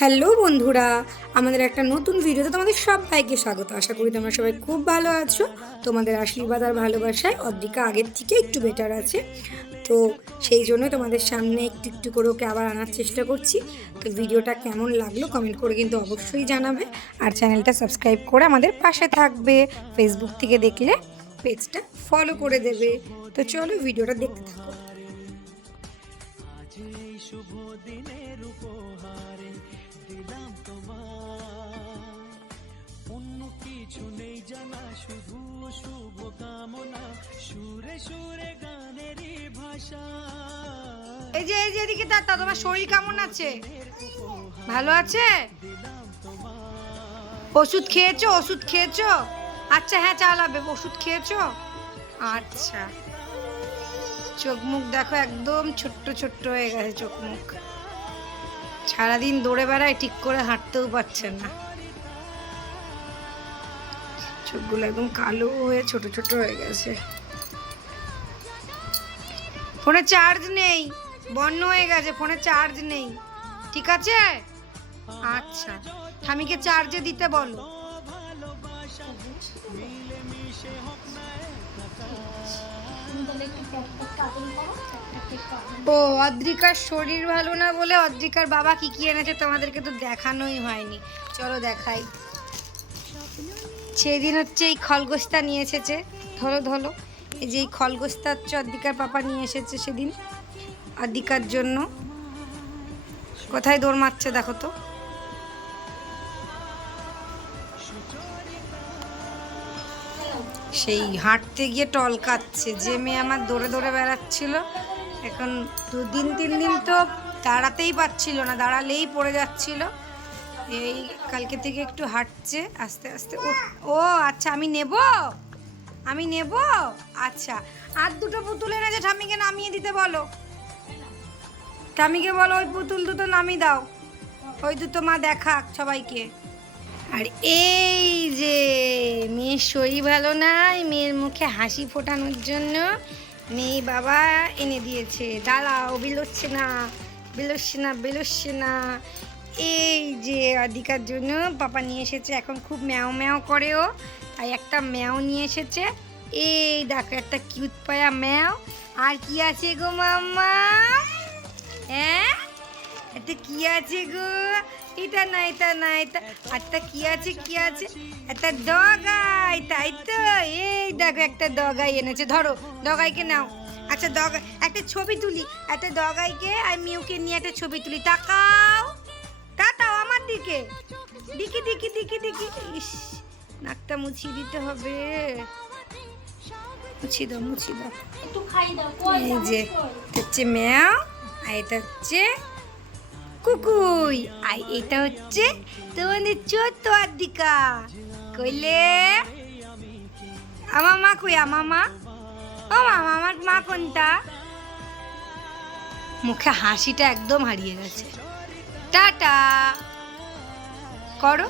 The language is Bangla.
হ্যালো বন্ধুরা, আমাদের একটা নতুন ভিডিওতে তোমাদের সবাইকে স্বাগত। আশা করি তোমরা সবাই খুব ভালো আছো। তোমাদের আশীর্বাদ আর ভালোবাসায় অদ্রিকা আগের থেকে একটু বেটার আছে। তো সেই জন্যই তোমাদের সামনে একটু একটু করে ওকে আবার আনার চেষ্টা করছি। তো ভিডিওটা কেমন লাগলো কমেন্ট করে কিন্তু অবশ্যই জানাবে, আর চ্যানেলটা সাবস্ক্রাইব করে আমাদের পাশে থাকবে। ফেসবুক থেকে দেখলে পেজটা ফলো করে দেবে। তো চলো ভিডিওটা দেখতে থাকো। শুভ দিনের উপহারে দিলাম তোমার, অন্য কিছু নেই জানা, শুধু শুভ কামনা, সুরে সুরে গানেরই ভাষা। এই যে এদিকে তা তোমার শরীর কেমন আছে? ভালো আছে? ওষুধ খেয়েছো? আচ্ছা হ্যাঁ চালাবে। ওষুধ খেয়েছো? আচ্ছা। চোখ মুখ দেখো একদম ছোট্ট ছোট্ট হয়ে গেছে চোখ মুখ। সারাদিন দৌড়ে বেড়ায়, ঠিক করে হাঁটতেও পারছে না। চোখগুলো একদম কালো হয়ে ছোট ছোট হয়ে গেছে। ফোনে চার্জ নেই, বন্ধ হয়ে গেছে, ফোনে চার্জ নেই। ঠিক আছে, আচ্ছা ঠামিকে চার্জে দিতে বলো। ও অদ্রিকার শরীর ভালো না বলে অদ্রিকার বাবা কি কি এনেছে তোমাদেরকে তো দেখানোই হয়নি। চলো দেখাই। সেদিন হচ্ছে এই খলগোস্তা নিয়ে এসেছে। ধরো ধরো, এই যে এই খলগোস্তা হচ্ছে অদ্রিকার পাপা নিয়ে এসেছে সেদিন অদ্রিকার জন্য। কোথায় দৌড় মারছে দেখো তো। সেই হাঁটতে গিয়ে টলকাচ্ছে। যে মেয়ে আমার দৌড়ে দৌড়ে বেড়াচ্ছিল, এখন 2-3 দিন তো দাঁড়াতেই পারছিল না, দাঁড়ালেই পড়ে যাচ্ছিল। এই কালকে থেকে একটু হাঁটছে আস্তে আস্তে। ও আচ্ছা, আমি নেব। আচ্ছা, আর দুটো পুতুল এনেছে, ঠামিকে নামিয়ে দিতে বলো। ঠামিকে বলো ওই পুতুল দুটো নামিয়ে দাও, ওই দুটো মা দেখাক সবাইকে। আর এই যে মেয়ের শরীর ভালো নাই, মেয়ের মুখে হাসি ফোটানোর জন্য মেয়ে বাবা এনে দিয়েছে। দাঁড়াও, বেরোচ্ছে না। এই যে অধিকার জন্য পাপা নিয়ে এসেছে। এখন খুব ম্যাও ম্যাও করে ও, তাই একটা ম্যাও নিয়ে এসেছে। এই দেখো একটা কিউট পায়া ম্যাও। আর কি আছে গো মাম্মা? হ্যাঁ, এটা কি আছে গো? এটা না একটা কি আছে একটা ডগাই, তাই তো? এই দেখো একটা ডগাই এনেছে, ধরো ডগাইকে নাও। আচ্ছা ডগাই একটা ছবি তুলি, একটা ডগাইকে আর মিউকে নিয়ে একটা ছবি তুলি। তাকাও আমার দিকে, দিকি। ইস, নাকটা মুছিয়ে দিতে হবে। মুছিয়ে দাও একটু খাই দাও। এই যে এটা হচ্ছে ম্যাও, আর এটা হচ্ছে কুকুই, আর এটা হচ্ছে তোমাদের ছোট্ট অদ্রিকা। কইলে আমার মা কই? আমার মা, ও মামা আমার মা কোনটা? মুখে হাসিটা একদম হারিয়ে গেছে। টাটা করো।